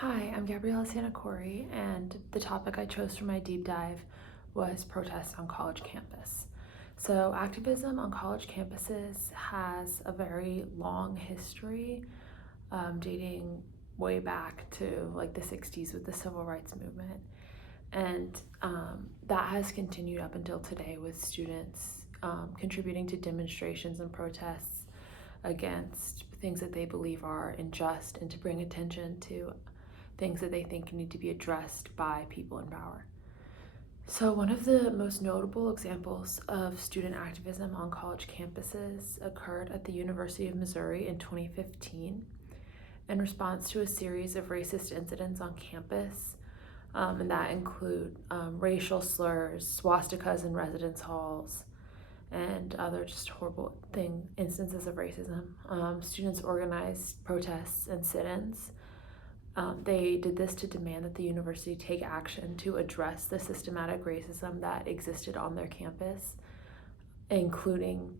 Hi, I'm Gabriela Sanacore, and the topic I chose for my deep dive was protests on college campus. So, activism on college campuses has a very long history, dating way back to like the 60s with the civil rights movement. And that has continued up until today with students contributing to demonstrations and protests against things that they believe are unjust and to bring attention to things that they think need to be addressed by people in power. So, one of the most notable examples of student activism on college campuses occurred at the University of Missouri in 2015 in response to a series of racist incidents on campus. And that include racial slurs, swastikas in residence halls, and other just horrible instances of racism. Students organized protests and sit-ins. They did this to demand that the university take action to address the systematic racism that existed on their campus, including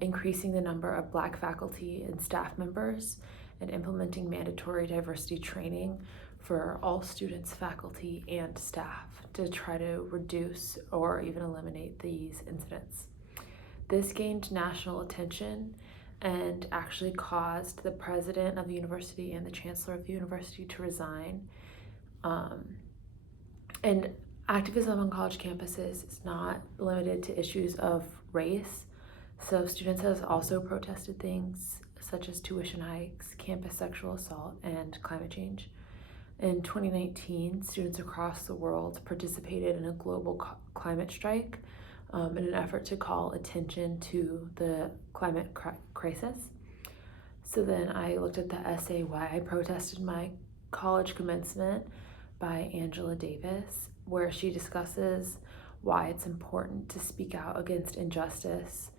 increasing the number of Black faculty and staff members and implementing mandatory diversity training for all students, faculty, and staff to try to reduce or even eliminate these incidents. This gained national attention and actually caused the president of the university and the chancellor of the university to resign. And activism on college campuses is not limited to issues of race. So students have also protested things such as tuition hikes, campus sexual assault, and climate change. In 2019, students across the world participated in a global climate strike in an effort to call attention to the climate crisis. So then I looked at the essay Why I Protested My College Commencement by Angela Davis, where she discusses why it's important to speak out against injustice,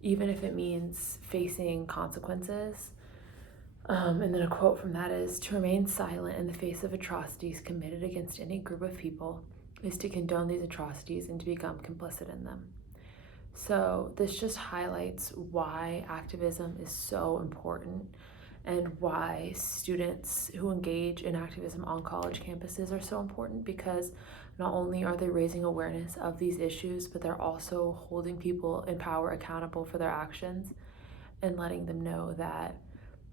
even if it means facing consequences. And then a quote from that is, "To remain silent in the face of atrocities committed against any group of people is to condone these atrocities and to become complicit in them." So this just highlights why activism is so important and why students who engage in activism on college campuses are so important, because not only are they raising awareness of these issues, but they're also holding people in power accountable for their actions and letting them know that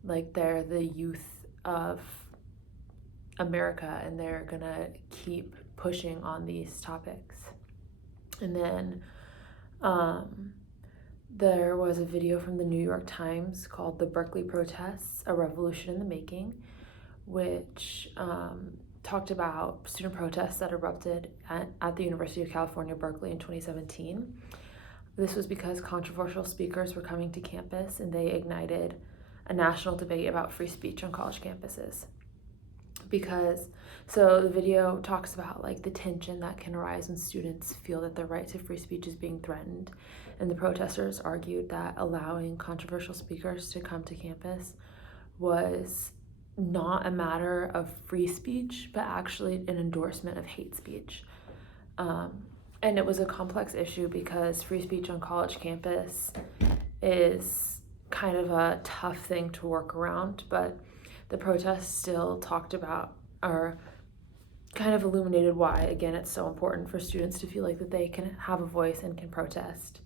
like they're the youth of America and they're gonna keep pushing on these topics. And then there was a video from the New York Times called "The Berkeley Protests, A Revolution in the Making," which talked about student protests that erupted at the University of California, Berkeley in 2017. This was because controversial speakers were coming to campus and they ignited a national debate about free speech on college campuses. So the video talks about like the tension that can arise when students feel that their right to free speech is being threatened, and the protesters argued that allowing controversial speakers to come to campus was not a matter of free speech, but actually an endorsement of hate speech. And it was a complex issue because free speech on college campus is kind of a tough thing to work around, but the protests still talked about or kind of illuminated why, again, it's so important for students to feel like that they can have a voice and can protest.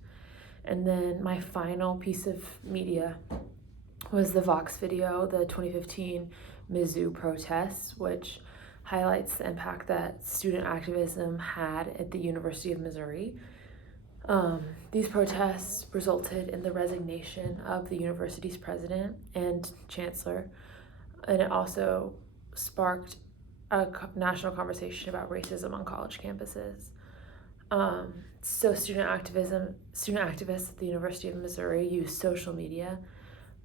And then my final piece of media was the Vox video, the 2015 Mizzou protests, which highlights the impact that student activism had at the University of Missouri. These protests resulted in the resignation of the university's president and chancellor, and it also sparked a national conversation about racism on college campuses. So student activists at the University of Missouri used social media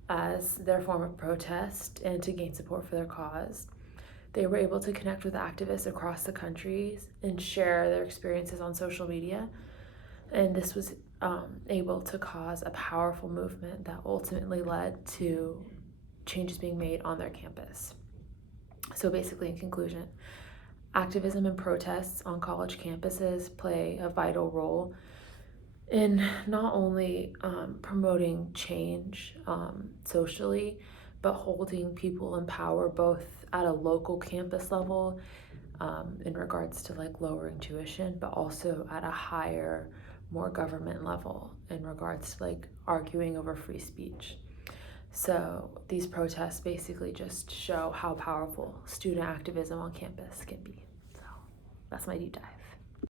as their form of protest and to gain support for their cause. They were able to connect with activists across the country and share their experiences on social media. And this was able to cause a powerful movement that ultimately led to changes being made on their campus. So basically, in conclusion, activism and protests on college campuses play a vital role in not only promoting change socially, but holding people in power both at a local campus level, in regards to like lowering tuition, but also at a higher, more government level in regards to like arguing over free speech. So these protests basically just show how powerful student activism on campus can be. So that's my deep dive.